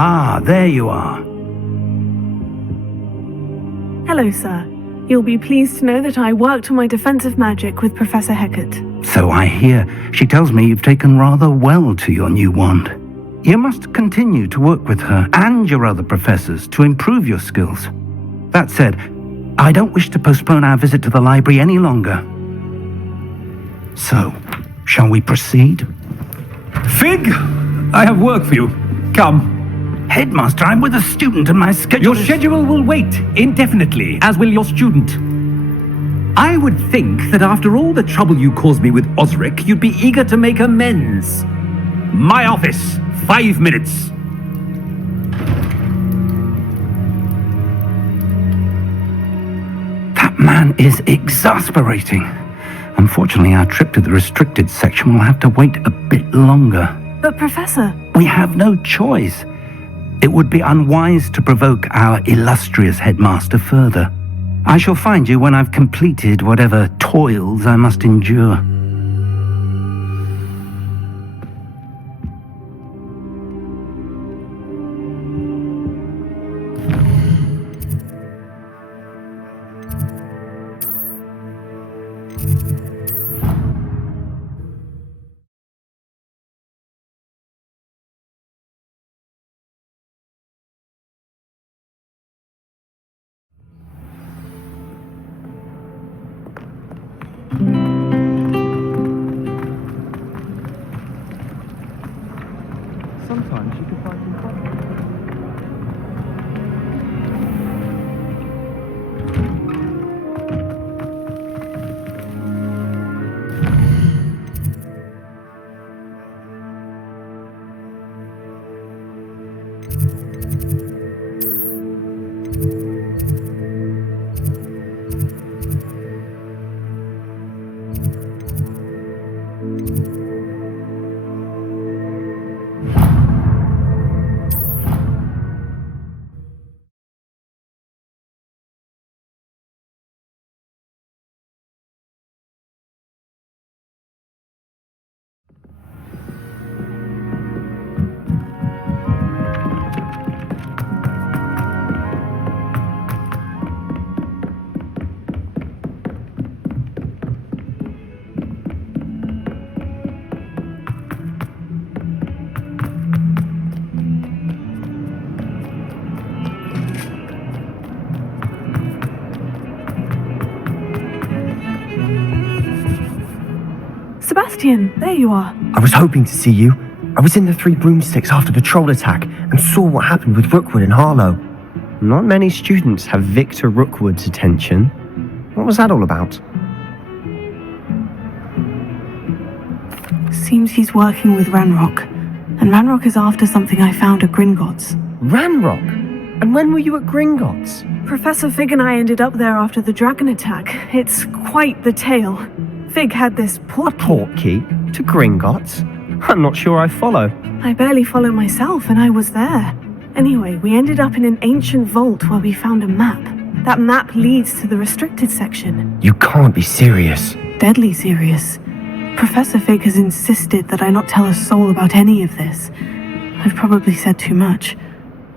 Ah, there you are. Hello, sir. You'll be pleased to know that I worked on my defensive magic with Professor Heckert. So I hear. She tells me you've taken rather well to your new wand. You must continue to work with her and your other professors to improve your skills. That said, I don't wish to postpone our visit to the library any longer. So, shall we proceed? Fig! I have work for you. Come. Headmaster, I'm with a student and my schedule Your schedule will wait indefinitely, as will your student. I would think that after all the trouble you caused me with Osric, you'd be eager to make amends. My office, 5 minutes. That man is exasperating. Unfortunately, our trip to the restricted section will have to wait a bit longer. But Professor... We have no choice. It would be unwise to provoke our illustrious headmaster further. I shall find you when I've completed whatever toils I must endure. Sometimes you can find some fun. Sebastian, there you are. I was hoping to see you. I was in the Three Broomsticks after the troll attack and saw what happened with Rookwood and Harlow. Not many students have Victor Rookwood's attention. What was that all about? Seems he's working with Ranrock. And Ranrock is after something I found at Gringotts. Ranrock? And when were you at Gringotts? Professor Fig and I ended up there after the dragon attack. It's quite the tale. Fig had this portkey to Gringotts? I'm not sure I follow. I barely follow myself, and I was there. Anyway, we ended up in an ancient vault where we found a map. That map leads to the restricted section. You can't be serious. Deadly serious. Professor Fig has insisted that I not tell a soul about any of this. I've probably said too much.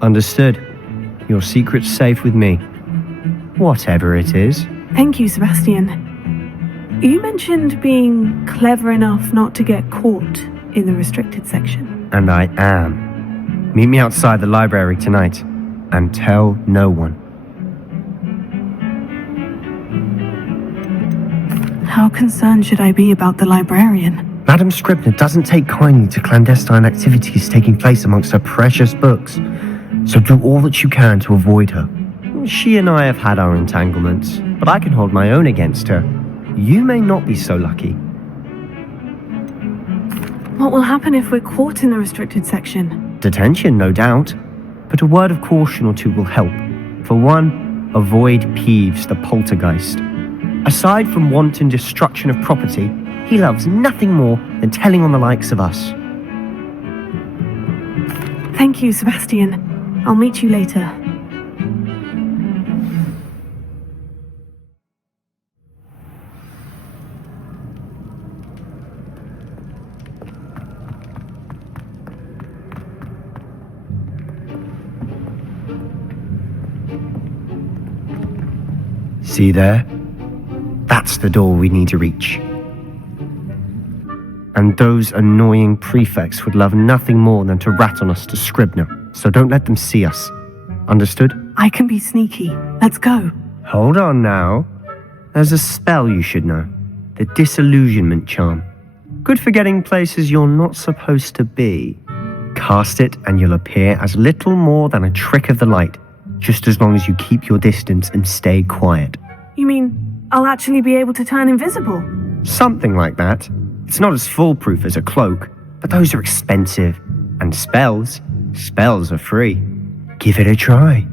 Understood. Your secret's safe with me. Whatever it is. Thank you, Sebastian. You mentioned being clever enough not to get caught in the restricted section. And I am. Meet me outside the library tonight, and tell no one. How concerned should I be about the librarian? Madame Scribner doesn't take kindly to clandestine activities taking place amongst her precious books, so do all that you can to avoid her. She and I have had our entanglements, but I can hold my own against her. You may not be so lucky. What will happen if we're caught in the restricted section? Detention, no doubt. But a word of caution or two will help. For one, avoid Peeves, the poltergeist. Aside from wanton destruction of property, he loves nothing more than telling on the likes of us. Thank you, Sebastian. I'll meet you later. See there? That's the door we need to reach. And those annoying prefects would love nothing more than to rat on us to Scribner, so don't let them see us. Understood? I can be sneaky. Let's go. Hold on now. There's a spell you should know. The Disillusionment Charm. Good for getting places you're not supposed to be. Cast it and you'll appear as little more than a trick of the light, just as long as you keep your distance and stay quiet. You mean I'll actually be able to turn invisible? Something like that. It's not as foolproof as a cloak, but those are expensive. And spells are free. Give it a try.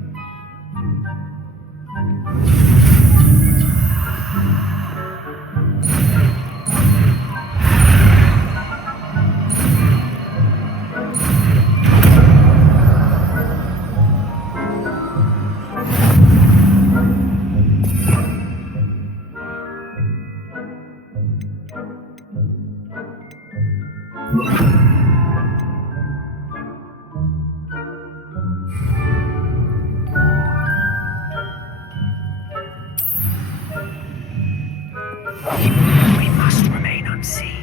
We must remain unseen.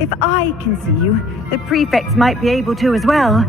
If I can see you, the prefects might be able to as well.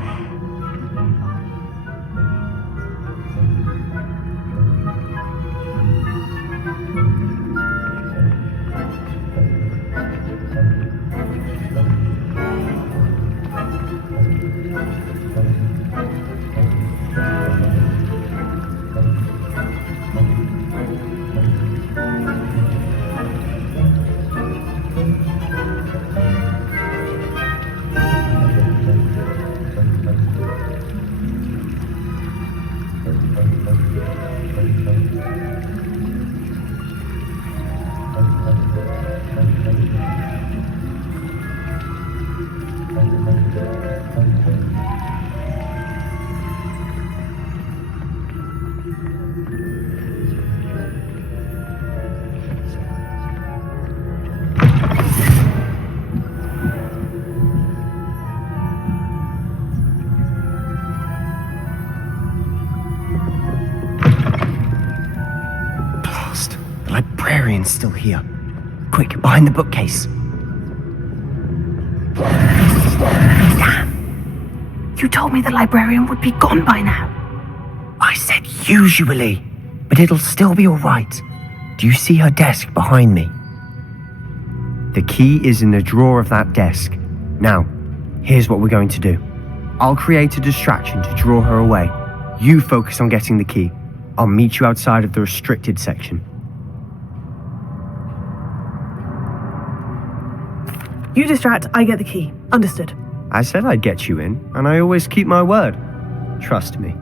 Librarian's still here. Quick, behind the bookcase. Damn! You told me the librarian would be gone by now. I said usually, but it'll still be alright. Do you see her desk behind me? The key is in the drawer of that desk. Now, here's what we're going to do. I'll create a distraction to draw her away. You focus on getting the key. I'll meet you outside of the restricted section. You distract, I get the key. Understood. I said I'd get you in, and I always keep my word. Trust me.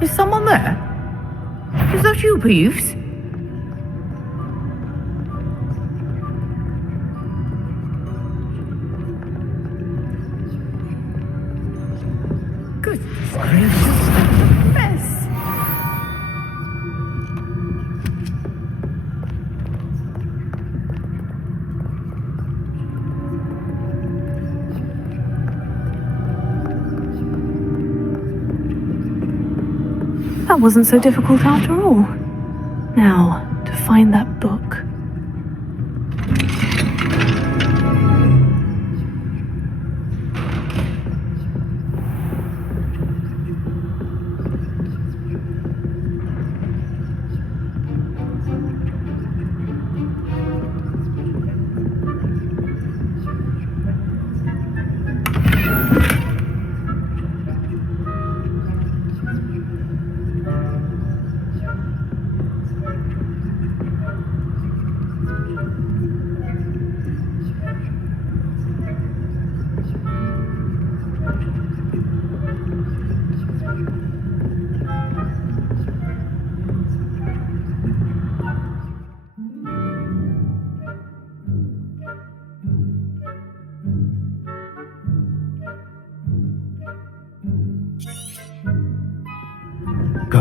Is someone there? Is that you, Peeves? Goodness gracious, mess. That wasn't so difficult after all. Now, to find that book.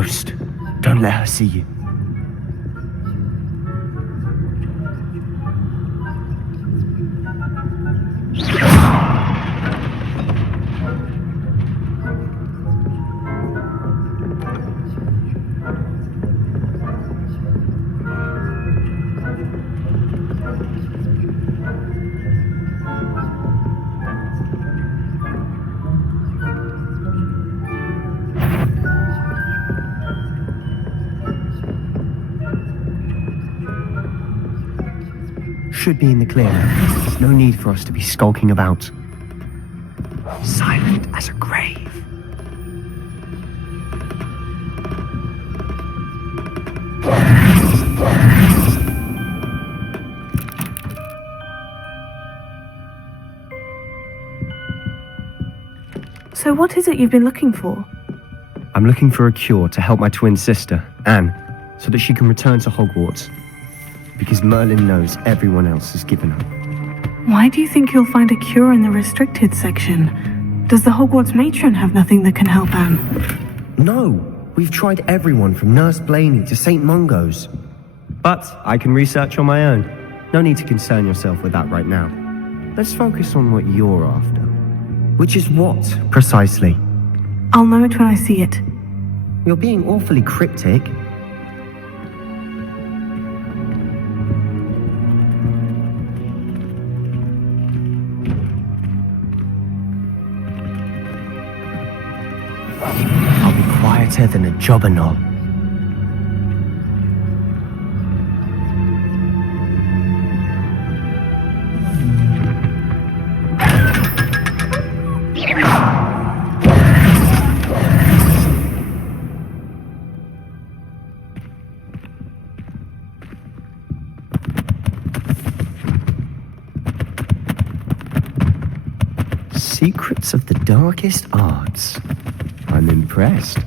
ghost. Don't let her see you. Should be in the clear now. There's no need for us to be skulking about. Silent as a grave. So what is it you've been looking for? I'm looking for a cure to help my twin sister, Anne, so that she can return to Hogwarts. Because Merlin knows everyone else has given up. Why do you think you'll find a cure in the restricted section? Does the Hogwarts matron have nothing that can help Anne? No, we've tried everyone from Nurse Blaney to St. Mungo's. But I can research on my own. No need to concern yourself with that right now. Let's focus on what you're after. Which is what, precisely? I'll know it when I see it. You're being awfully cryptic. I'll be quieter than a jobberknoll. Secrets of the darkest arts. I'm impressed.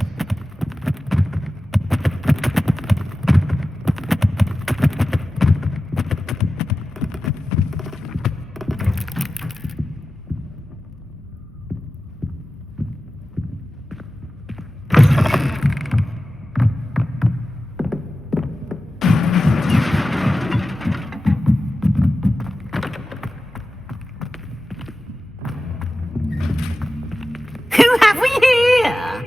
Who have we here?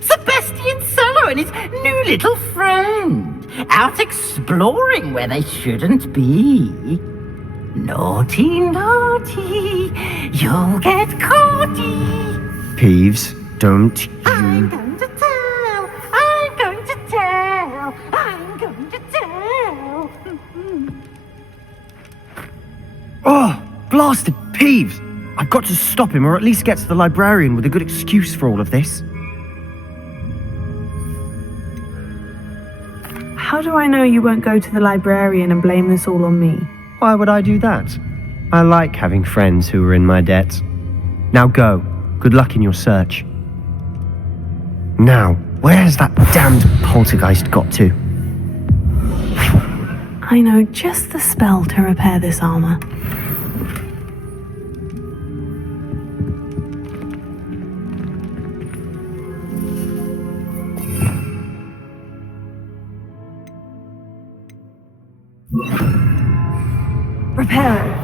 Sebastian Suller and his new little friend, out exploring where they shouldn't be. Naughty, naughty, you'll get caughty. Peeves, don't I'm you... going to tell, I'm going to tell, I'm going to tell. Oh, blasted Peeves! I've got to stop him, or at least get to the librarian with a good excuse for all of this. How do I know you won't go to the librarian and blame this all on me? Why would I do that? I like having friends who are in my debt. Now go. Good luck in your search. Now, where has that damned poltergeist got to? I know just the spell to repair this armor. Repair it.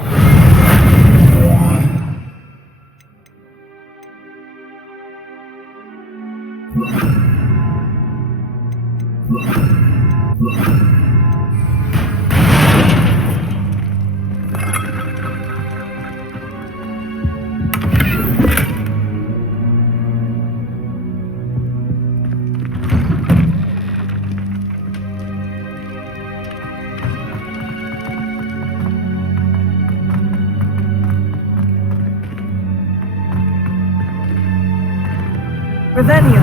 Revelio.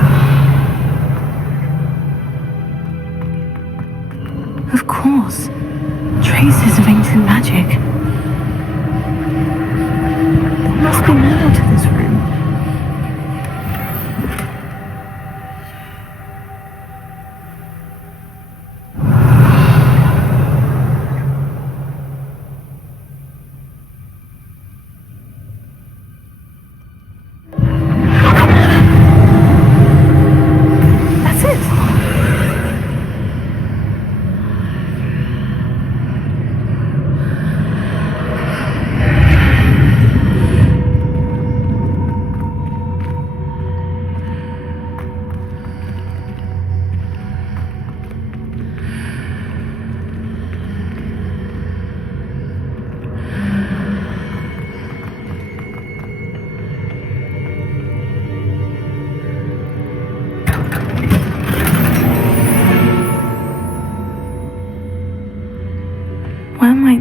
Of course. Traces of ancient magic. There must be more to this room. That's it.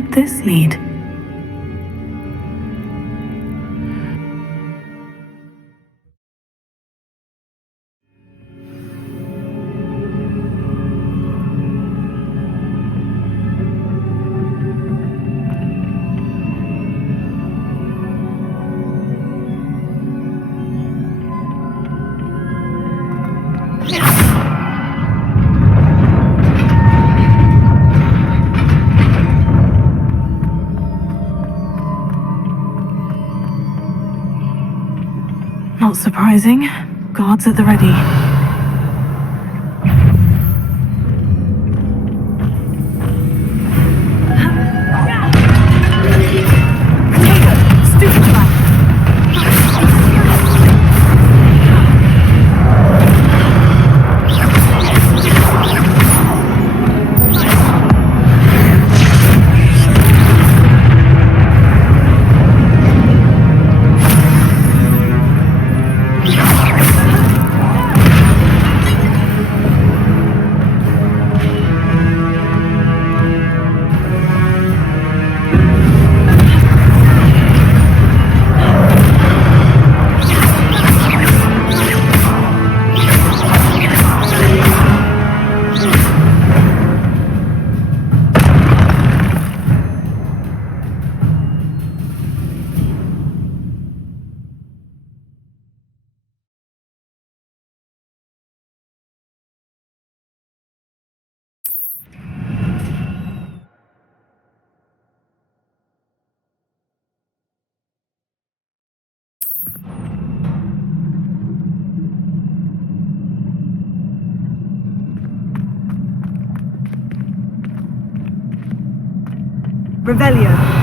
would this lead? Not surprising. Guards at the ready. Stupid trap! Revelio.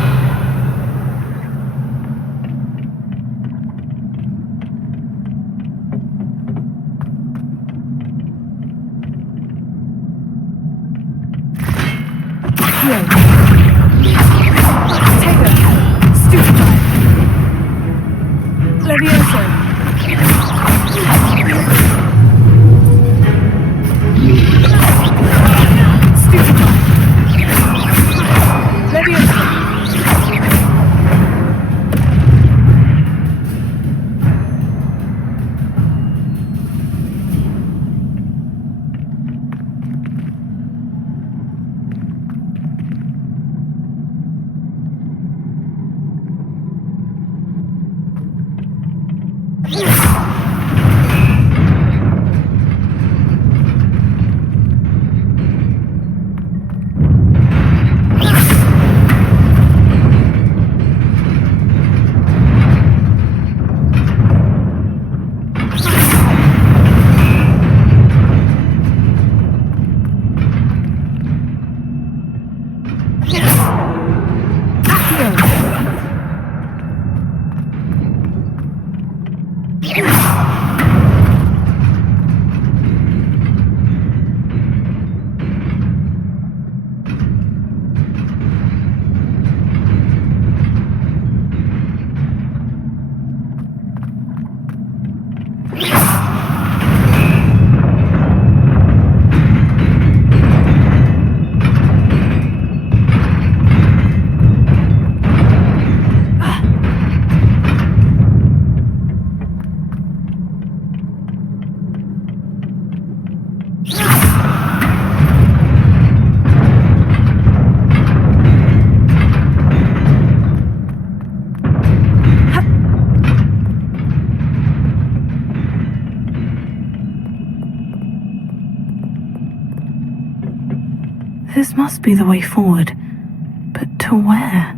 This must be the way forward. But to where?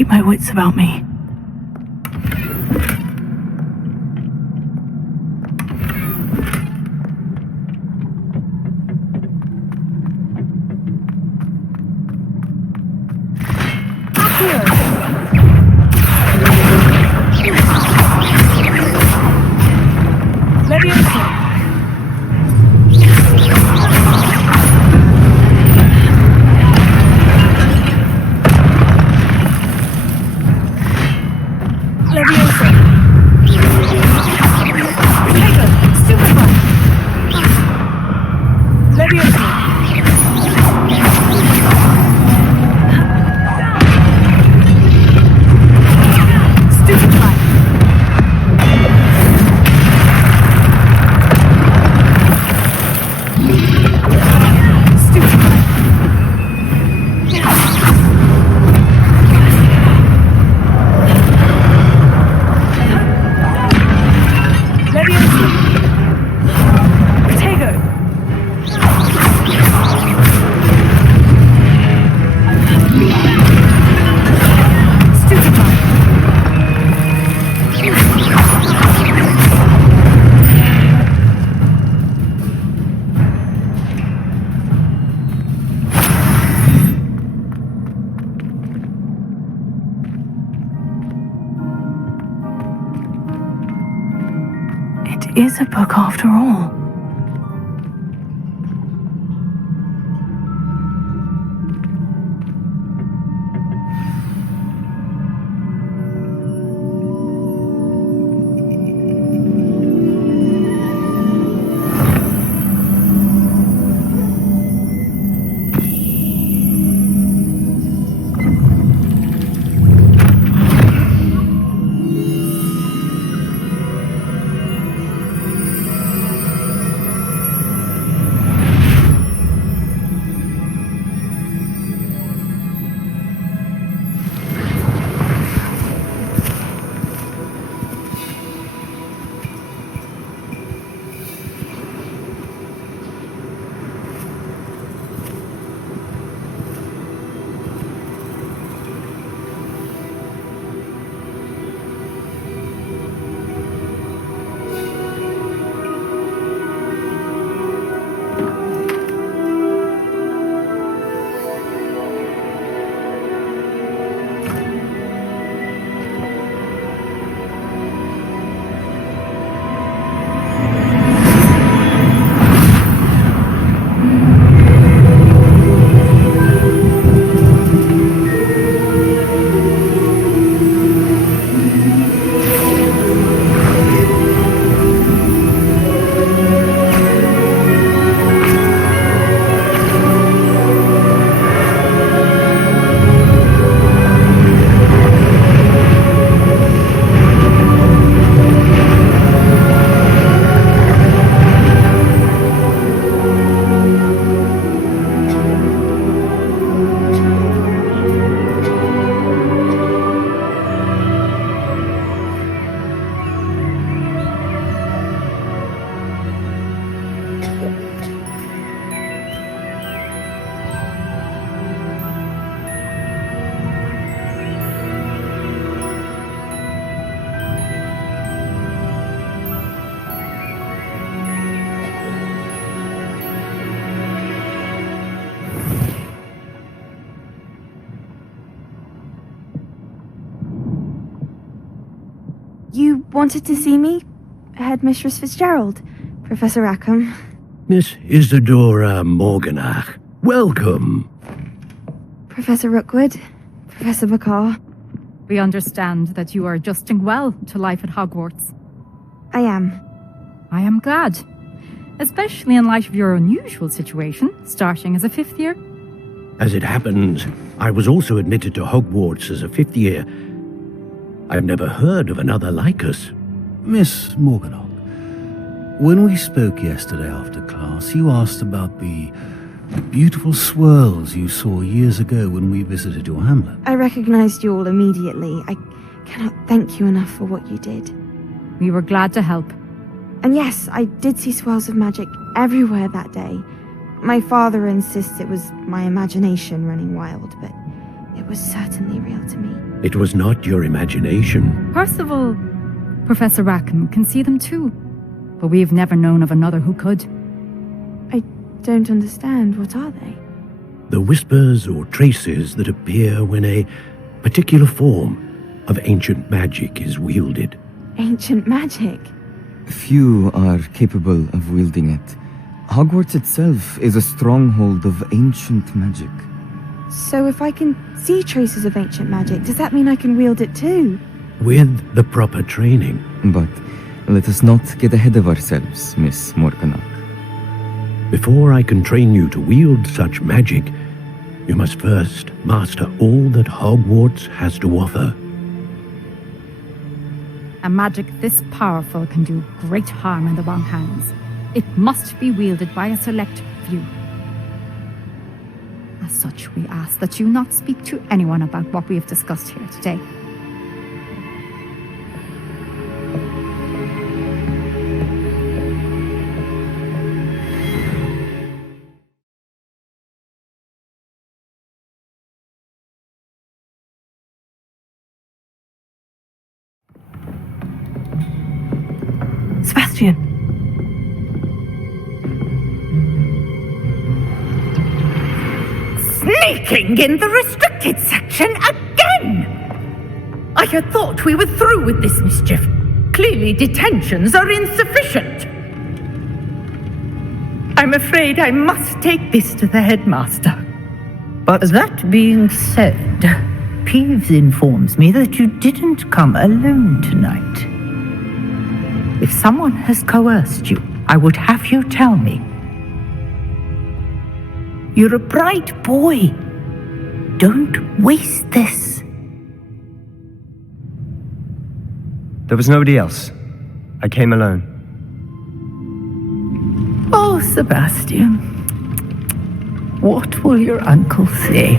Keep my wits about me. is a book after all. You wanted to see me? Headmistress Fitzgerald? Professor Rackham? Miss Isadora Morganach, welcome. Professor Rookwood? Professor Macaw? We understand that you are adjusting well to life at Hogwarts. I am. I am glad, especially in light of your unusual situation, starting as a fifth year. As it happens, I was also admitted to Hogwarts as a fifth year. I've never heard of another like us. Miss Morganach, when we spoke yesterday after class, you asked about the beautiful swirls you saw years ago when we visited your hamlet. I recognized you all immediately. I cannot thank you enough for what you did. We were glad to help. And yes, I did see swirls of magic everywhere that day. My father insists it was my imagination running wild, but it was certainly real to me. It was not your imagination. Percival, Professor Rackham can see them too, but we have never known of another who could. I don't understand. What are they? The whispers or traces that appear when a particular form of ancient magic is wielded. Ancient magic? Few are capable of wielding it. Hogwarts itself is a stronghold of ancient magic. So if I can see traces of ancient magic, does that mean I can wield it too? With the proper training. But let us not get ahead of ourselves, Miss Morganach. Before I can train you to wield such magic, you must first master all that Hogwarts has to offer. A magic this powerful can do great harm in the wrong hands. It must be wielded by a select few. As such, we ask that you not speak to anyone about what we have discussed here today. Sebastian. Sneaking in the restricted section again! I had thought we were through with this mischief. Clearly detentions are insufficient. I'm afraid I must take this to the headmaster. But that being said, Peeves informs me that you didn't come alone tonight. If someone has coerced you, I would have you tell me. You're a bright boy. Don't waste this. there was nobody else. I came alone. Oh, Sebastian. What will your uncle say?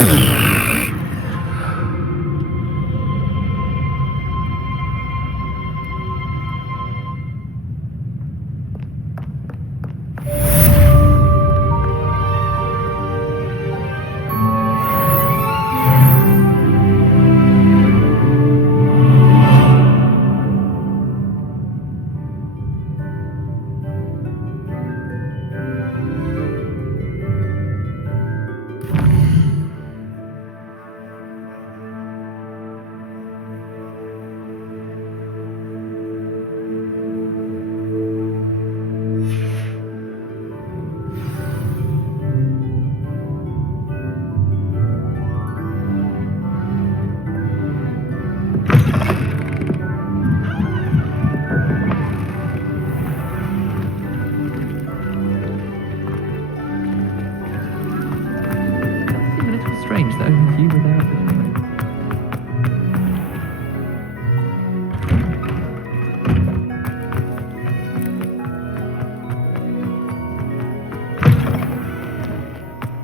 Strange though, you were there at the time.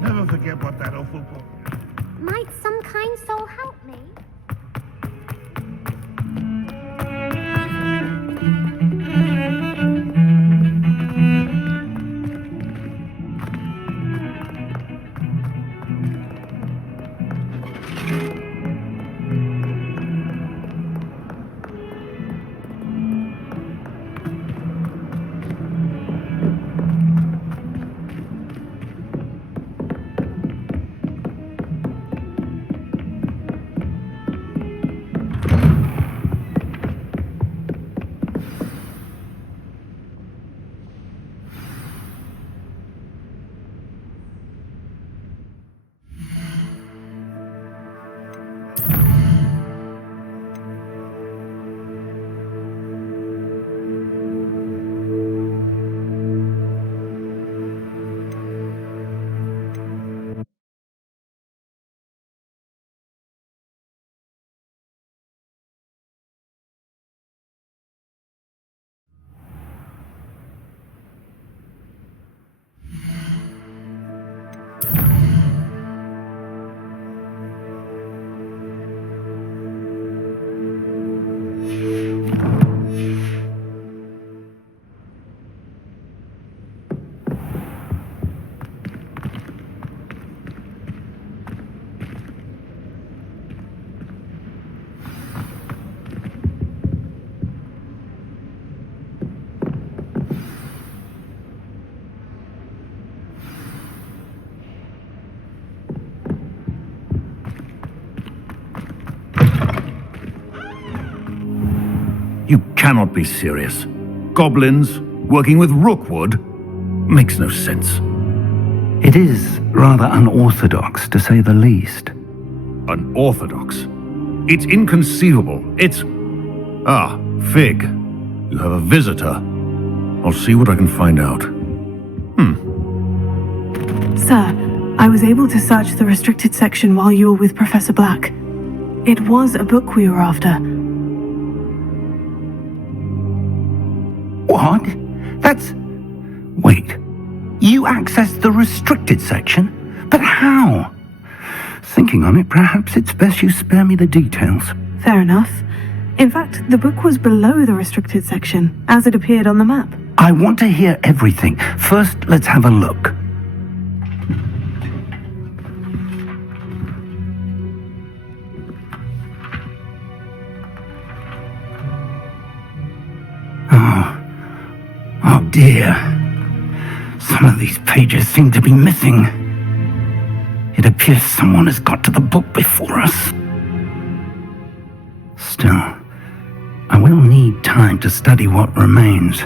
Never forget what that awful book. Might some kind soul help me? You cannot be serious. Goblins working with Rookwood makes no sense. It is rather unorthodox, to say the least. Unorthodox? It's inconceivable. It's... Ah, Fig. You have a visitor. I'll see what I can find out. Sir, I was able to search the restricted section while you were with Professor Black. It was a book we were after. What? That's... Wait. You accessed the restricted section? But how? Thinking on it, perhaps it's best you spare me the details. Fair enough. In fact, the book was below the restricted section, as it appeared on the map. I want to hear everything. First, let's have a look. Oh dear. Some of these pages seem to be missing. It appears someone has got to the book before us. Still, I will need time to study what remains.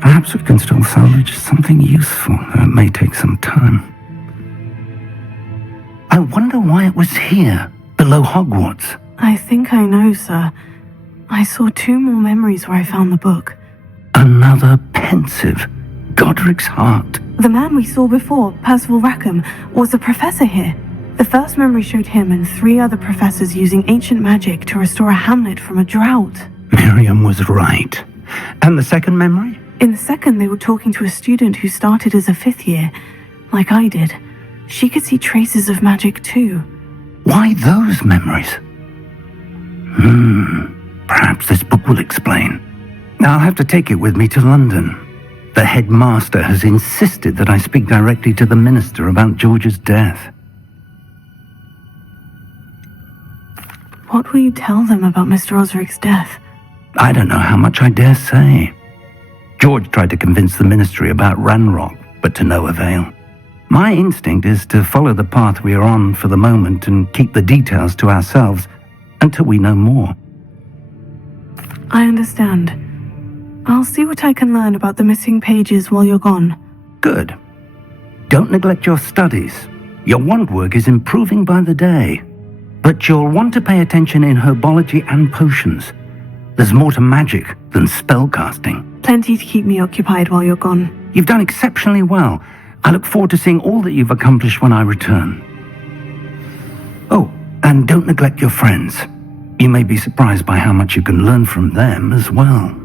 Perhaps we can still salvage something useful, though it may take some time. I wonder why it was here, below Hogwarts. I think I know, sir. I saw 2 more memories where I found the book. Another pensive, Godric's heart. The man we saw before, Percival Rackham, was a professor here. The first memory showed him and 3 other professors using ancient magic to restore a hamlet from a drought. Miriam was right. And the second memory? In the second, they were talking to a student who started as a 5th year, like I did. She could see traces of magic too. Why those memories? Perhaps this book will explain. I'll have to take it with me to London. The headmaster has insisted that I speak directly to the minister about George's death. What will you tell them about Mr. Osric's death? I don't know how much I dare say. George tried to convince the ministry about Ranrock, but to no avail. My instinct is to follow the path we are on for the moment and keep the details to ourselves until we know more. I understand. I'll see what I can learn about the missing pages while you're gone. Good. Don't neglect your studies. Your wand work is improving by the day. But you'll want to pay attention in herbology and potions. There's more to magic than spellcasting. Plenty to keep me occupied while you're gone. You've done exceptionally well. I look forward to seeing all that you've accomplished when I return. Oh, and don't neglect your friends. You may be surprised by how much you can learn from them as well.